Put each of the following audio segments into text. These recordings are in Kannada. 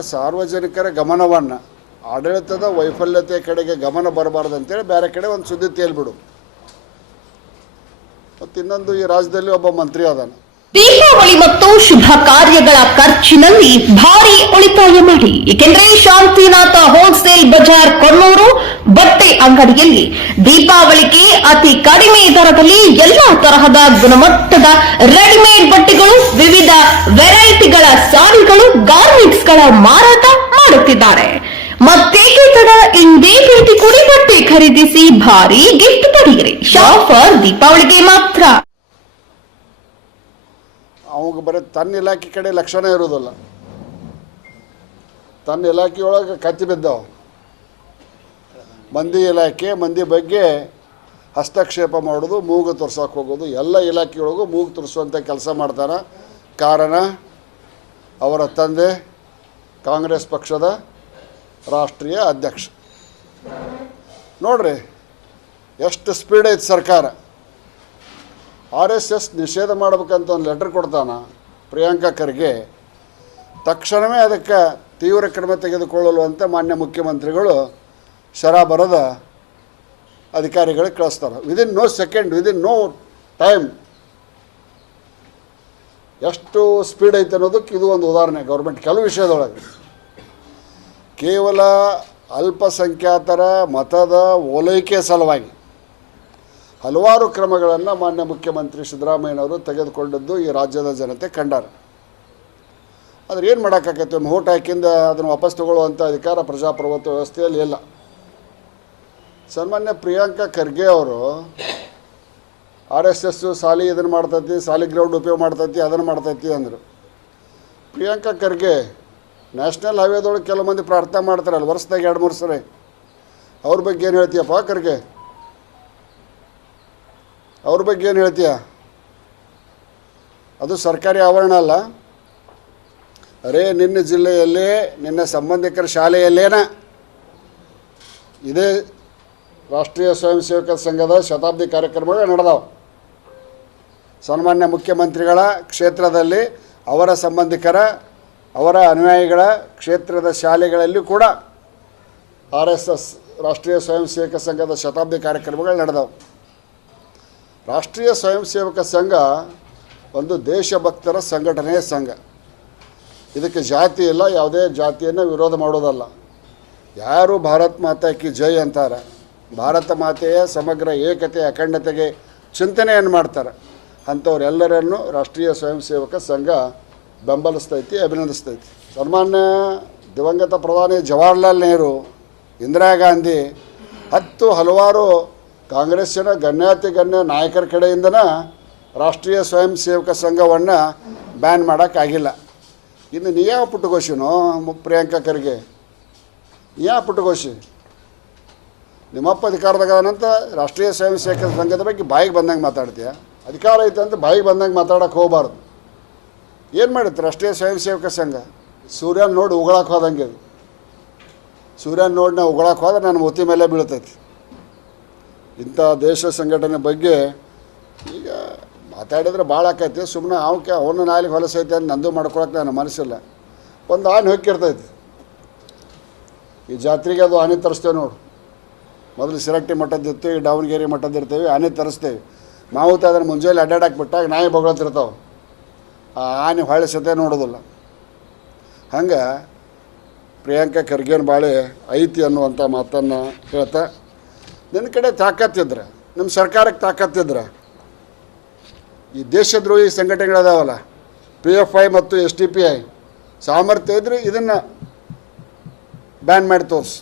ಅದಕ್ಕೆ ಸಾರ್ವಜನಿಕರ ಗಮನವನ್ನು ಆಡಳಿತದ ವೈಫಲ್ಯತೆ ಕಡೆಗೆ ಗಮನ ಬರಬಾರ್ದು ಅಂತೇಳಿ ಬೇರೆ ಕಡೆ ಒಂದು ಸುದ್ದಿ ತೇಲ್ಬಿಡು. ಮತ್ತು ಇನ್ನೊಂದು, ಈ ರಾಜ್ಯದಲ್ಲಿ ಒಬ್ಬ ಮಂತ್ರಿ ಅದಾನ. ದೀಪಾವಳಿ ಮತ್ತು ಶುಭ ಕಾರ್ಯಗಳ ಖರ್ಚಿನಲ್ಲಿ ಭಾರಿ ಉಳಿತಾಯ ಮಾಡಿ, ಏಕೆಂದರೆ ಶಾಂತಿನಾಥ ಹೋಲ್ಸೇಲ್ ಬಜಾರ್ ಕೊಣ್ಣೂರು ಬಟ್ಟೆ ಅಂಗಡಿಯಲ್ಲಿ ದೀಪಾವಳಿಗೆ ಅತಿ ಕಡಿಮೆ ದರದಲ್ಲಿ ಎಲ್ಲಾ ತರಹದ ಗುಣಮಟ್ಟದ ರೆಡಿಮೇಡ್ ಬಟ್ಟೆಗಳು, ವಿವಿಧ ವೆರೈಟಿಗಳ ಸಾರಿಗಳು, ಗಾರ್ಮೆಂಟ್ಸ್ಗಳ ಮಾರಾಟ ಮಾಡುತ್ತಿದ್ದಾರೆ. ಮತ್ತೇಕೆ ತಡ, ಇಂದೇ ಭೇಟಿ ಕೊಡಿ, ಬಟ್ಟೆ ಖರೀದಿಸಿ, ಭಾರಿ ಗಿಫ್ಟ್ ಪಡೆಯಿರಿ. ಆಫರ್ ದೀಪಾವಳಿಗೆ ಮಾತ್ರ. ಅವಾಗ ಬರೀ ತನ್ನ ಇಲಾಖೆ ಕಡೆ ಲಕ್ಷಣ ಇರೋದಿಲ್ಲ, ತನ್ನ ಇಲಾಖೆಯೊಳಗೆ ಕತ್ತಿ ಬಿದ್ದಾವೆ. ಮಂದಿ ಇಲಾಖೆ ಮಂದಿ ಬಗ್ಗೆ ಹಸ್ತಕ್ಷೇಪ ಮಾಡೋದು, ಮೂಗು ತೋರ್ಸೋಕೆ ಹೋಗೋದು, ಎಲ್ಲ ಇಲಾಖೆಯೊಳಗೂ ಮೂಗು ತೋರಿಸುವಂಥ ಕೆಲಸ ಮಾಡ್ತಾರೆ. ಕಾರಣ ಅವರ ತಂದೆ ಕಾಂಗ್ರೆಸ್ ಪಕ್ಷದ ರಾಷ್ಟ್ರೀಯ ಅಧ್ಯಕ್ಷ. ನೋಡ್ರಿ ಎಷ್ಟು ಸ್ಪೀಡ್ ಐತೆ ಸರ್ಕಾರ. RSS ನಿಷೇಧ ಮಾಡಬೇಕಂತ ಒಂದು ಲೆಟರ್ ಕೊಡ್ತಾನೆ ಪ್ರಿಯಾಂಕಾ ಖರ್ಗೆ. ತಕ್ಷಣವೇ ಅದಕ್ಕೆ ತೀವ್ರ ಕ್ರಮ ತೆಗೆದುಕೊಳ್ಳಲು ಅಂತ ಮಾನ್ಯ ಮುಖ್ಯಮಂತ್ರಿಗಳು ಬರದ ಅಧಿಕಾರಿಗಳಿಗೆ ಕಳಿಸ್ತಾರೆ. Within no second, within no time. ಎಷ್ಟು ಸ್ಪೀಡ್ ಐತೆ ಅನ್ನೋದಕ್ಕೆ ಇದು ಒಂದು ಉದಾಹರಣೆ. ಗೌರ್ಮೆಂಟ್ ಕೆಲವು ವಿಷಯದೊಳಗೆ ಕೇವಲ ಅಲ್ಪಸಂಖ್ಯಾತರ ಮತದ ಓಲೈಕೆ ಸಲುವಾಗಿ ಹಲವಾರು ಕ್ರಮಗಳನ್ನು ಮಾನ್ಯ ಮುಖ್ಯಮಂತ್ರಿ ಸಿದ್ದರಾಮಯ್ಯನವರು ತೆಗೆದುಕೊಂಡದ್ದು ಈ ರಾಜ್ಯದ ಜನತೆ ಕಂಡಾರ. ಆದರೆ ಏನು ಮಾಡೋಕ್ಕಾಗತ್ತೆ, ಓಟ್ ಹಾಕಿಂದ ಅದನ್ನು ವಾಪಸ್ ತಗೊಳ್ಳುವಂಥ ಅಧಿಕಾರ ಪ್ರಜಾಪ್ರಭುತ್ವ ವ್ಯವಸ್ಥೆಯಲ್ಲಿ ಇಲ್ಲ. ಸನ್ಮಾನ್ಯ ಪ್ರಿಯಾಂಕಾ ಖರ್ಗೆ ಅವರು RSS ಸಾಲಿ ಇದನ್ನು ಮಾಡ್ತೈತಿ, ಸಾಲಿ ಗ್ರೌಂಡ್ ಉಪಯೋಗ ಮಾಡ್ತೈತಿ, ಅದನ್ನು ಮಾಡ್ತೈತಿ ಅಂದರು. ಪ್ರಿಯಾಂಕಾ ಖರ್ಗೆ ನ್ಯಾಷನಲ್ ಹೈವೇದೊಳಗೆ ಕೆಲವು ಮಂದಿ ಪ್ರಾರ್ಥನೆ ಮಾಡ್ತಾರಲ್ಲ ವರ್ಷದಾಗ 2-3 ಸರಿ. ಅವ್ರ ಬಗ್ಗೆ ಏನು ಹೇಳ್ತೀಯಪ್ಪ ಖರ್ಗೆ? ಅವ್ರ ಬಗ್ಗೆ ಏನು ಹೇಳ್ತೀಯ? ಅದು ಸರ್ಕಾರಿ ಆವರಣ ಅಲ್ಲ. ಅರೇ ನಿನ್ನ ಜಿಲ್ಲೆಯಲ್ಲೇ ನಿನ್ನ ಸಂಬಂಧಿಕರ ಶಾಲೆಯಲ್ಲೇನ ಇದೇ ರಾಷ್ಟ್ರೀಯ ಸ್ವಯಂ ಸೇವಕ ಸಂಘದ ಶತಾಬ್ದಿ ಕಾರ್ಯಕ್ರಮಗಳು ನಡೆದವು. ಸನ್ಮಾನ್ಯ ಮುಖ್ಯಮಂತ್ರಿಗಳ ಕ್ಷೇತ್ರದಲ್ಲಿ ಅವರ ಸಂಬಂಧಿಕರ, ಅವರ ಅನುಯಾಯಿಗಳ ಕ್ಷೇತ್ರದ ಶಾಲೆಗಳಲ್ಲಿ ಕೂಡ RSS ರಾಷ್ಟ್ರೀಯ ಸ್ವಯಂ ಸೇವಕ ಸಂಘದ ಶತಾಬ್ದಿ ಕಾರ್ಯಕ್ರಮಗಳು ನಡೆದವು. ರಾಷ್ಟ್ರೀಯ ಸ್ವಯಂ ಸೇವಕ ಸಂಘ ಒಂದು ದೇಶಭಕ್ತರ ಸಂಘಟನೆಯ ಸಂಘ. ಇದಕ್ಕೆ ಜಾತಿ ಇಲ್ಲ, ಯಾವುದೇ ಜಾತಿಯನ್ನು ವಿರೋಧ ಮಾಡೋದಲ್ಲ. ಯಾರು ಭಾರತ್ ಮಾತಾ ಕಿ ಜೈ ಅಂತಾರೆ, ಭಾರತ ಮಾತೆಯ ಸಮಗ್ರ ಏಕತೆ ಅಖಂಡತೆಗೆ ಚಿಂತನೆಯನ್ನು ಮಾಡ್ತಾರೆ, ಅಂಥವರೆಲ್ಲರನ್ನು ರಾಷ್ಟ್ರೀಯ ಸ್ವಯಂ ಸೇವಕ ಸಂಘ ಬೆಂಬಲಿಸ್ತೈತಿ, ಅಭಿನಂದಿಸ್ತೈತಿ. ಸನ್ಮಾನ್ಯ ದಿವಂಗತ ಪ್ರಧಾನಿ ಜವಾಹರ್ಲಾಲ್ ನೆಹರು, ಇಂದಿರಾ ಗಾಂಧಿ, ಹಲವಾರು ಕಾಂಗ್ರೆಸ್ಸಿನ ಗಣ್ಯಾತಿಗಣ್ಯ ನಾಯಕರ ಕಡೆಯಿಂದನ ರಾಷ್ಟ್ರೀಯ ಸ್ವಯಂ ಸೇವಕ ಸಂಘವನ್ನು ಬ್ಯಾನ್ ಮಾಡೋಕ್ಕಾಗಿಲ್ಲ. ಇನ್ನು ನೀ ಯಾವ ಪುಟ್ಟಗೋಶಿನೋ ಪ್ರಿಯಾಂಕಾ ಖರ್ಗೆ? ಯಾವ ಪುಟ್ಟಗೋಶಿ? ನಿಮ್ಮಪ್ಪ ಅಧಿಕಾರದಾಗದಂತ ರಾಷ್ಟ್ರೀಯ ಸ್ವಯಂ ಸೇವಕ ಸಂಘದ ಬಗ್ಗೆ ಬಾಯಿಗೆ ಬಂದಂಗೆ ಮಾತಾಡ್ತೀಯ. ಅಧಿಕಾರ ಐತೆ ಅಂತ ಬಾಯಿಗೆ ಬಂದಂಗೆ ಮಾತಾಡೋಕ್ಕೆ ಹೋಗಬಾರ್ದು. ಏನು ಮಾಡಿತ್ತು ರಾಷ್ಟ್ರೀಯ ಸ್ವಯಂ ಸೇವಕ ಸಂಘ? ಸೂರ್ಯನ ನೋಡಿ ಉಗಳಕ್ಕೆ ಹೋದಂಗೆ. ಅದು ಸೂರ್ಯನ ನೋಡಿ ನಾವು ಉಗಳಕ್ಕೆ ಹೋದ್ರೆ ನನ್ನ ಮೂತಿ ಮೇಲೆ ಬೀಳ್ತೈತಿ. ಇಂಥ ದೇಶ ಸಂಘಟನೆ ಬಗ್ಗೆ ಈಗ ಮಾತಾಡಿದ್ರೆ ಭಾಳ ಆಕೈತಿ. ಸುಮ್ಮನೆ ಅವನ ನಾಲಿಗೆ ಹೊಲಸೈತೆ ಅಂತ ನಂದು ಮಾಡ್ಕೊಳಕ್ಕೆ ನನ್ನ ಮನಸ್ಸಿಲ್ಲ. ಒಂದು ಆನೆ ಹೊಕ್ಕಿರ್ತೈತಿ. ಈ ಜಾತ್ರೆಗೆ ಅದು ಆನೆ ತರಿಸ್ತೇವೆ ನೋಡು. ಮೊದಲು ಸಿರಟ್ಟಿ ಮಠದ್ದಿತ್ತು, ಈಗ ದಾವಣಗೆರೆ ಮಠದ್ದಿರ್ತೇವೆ, ಆನೆ ತರಿಸ್ತೇವೆ. ಮಾವುತ ಅದನ್ನು ಮುಂಜಾನೆ ಅಡ್ಡಾಡಕ್ಕೆ ಬಿಟ್ಟಾಗ ನಾಯಿ ಬೊಗಳ್ತಿರ್ತಾವೆ. ಆ ಆನೆ ಹೊಳೆ ಸತೆ ನೋಡೋದಿಲ್ಲ. ಹಂಗೆ ಪ್ರಿಯಾಂಕಾ ಖರ್ಗೆನ ಬಾಳೆ ಐತಿ ಅನ್ನುವಂಥ ಮಾತನ್ನು ಹೇಳ್ತಾ, ನಿನ್ನ ಕಡೆ ತಾಕತ್ತಿದ್ರೆ, ನಮ್ಮ ಸರ್ಕಾರಕ್ಕೆ ತಾಕತ್ತಿದ್ರೆ, ಈ ದೇಶದ್ರೋಹಿ ಸಂಘಟನೆಗಳದಾವಲ್ಲ PFI ಮತ್ತು SDPI ಸಾಮರ್ಥ್ಯ ಇದ್ರೆ ಇದನ್ನು ಬ್ಯಾನ್ ಮಾಡಿ ತೋರಿಸಿ.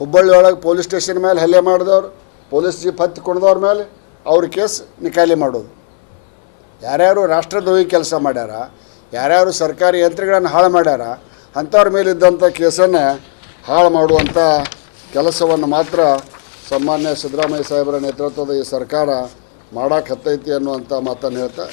ಹುಬ್ಬಳ್ಳಿ ಒಳಗೆ ಪೊಲೀಸ್ ಸ್ಟೇಷನ್ ಮೇಲೆ ಹಲ್ಲೆ ಮಾಡಿದವ್ರು, ಪೊಲೀಸ್ ಜೀಪ್ ಹತ್ತಿ ಕುಣಿದವ್ರ ಮೇಲೆ ಅವ್ರ ಕೇಸ್ ನಿಕಾಲಿ ಮಾಡೋದು. ಯಾರ್ಯಾರು ರಾಷ್ಟ್ರದ್ರೋಹಿ ಕೆಲಸ ಮಾಡ್ಯಾರ, ಯಾರ್ಯಾರು ಸರ್ಕಾರಿ ಯಂತ್ರಗಳನ್ನು ಹಾಳು ಮಾಡ್ಯಾರ, ಅಂಥವ್ರ ಮೇಲಿದ್ದಂಥ ಕೇಸನ್ನು ಹಾಳು ಮಾಡುವಂಥ ಕೆಲಸವನ್ನು ಮಾತ್ರ ಸನ್ಮಾನ್ಯ ಸಿದ್ದರಾಮಯ್ಯ ಸಾಹೇಬರ ನೇತೃತ್ವದ ಈ ಸರ್ಕಾರ ಮಾಡಕ್ಕೆ ಹತ್ತೈತಿ ಅನ್ನುವಂಥ ಮಾತನ್ನು ಹೇಳ್ತಾ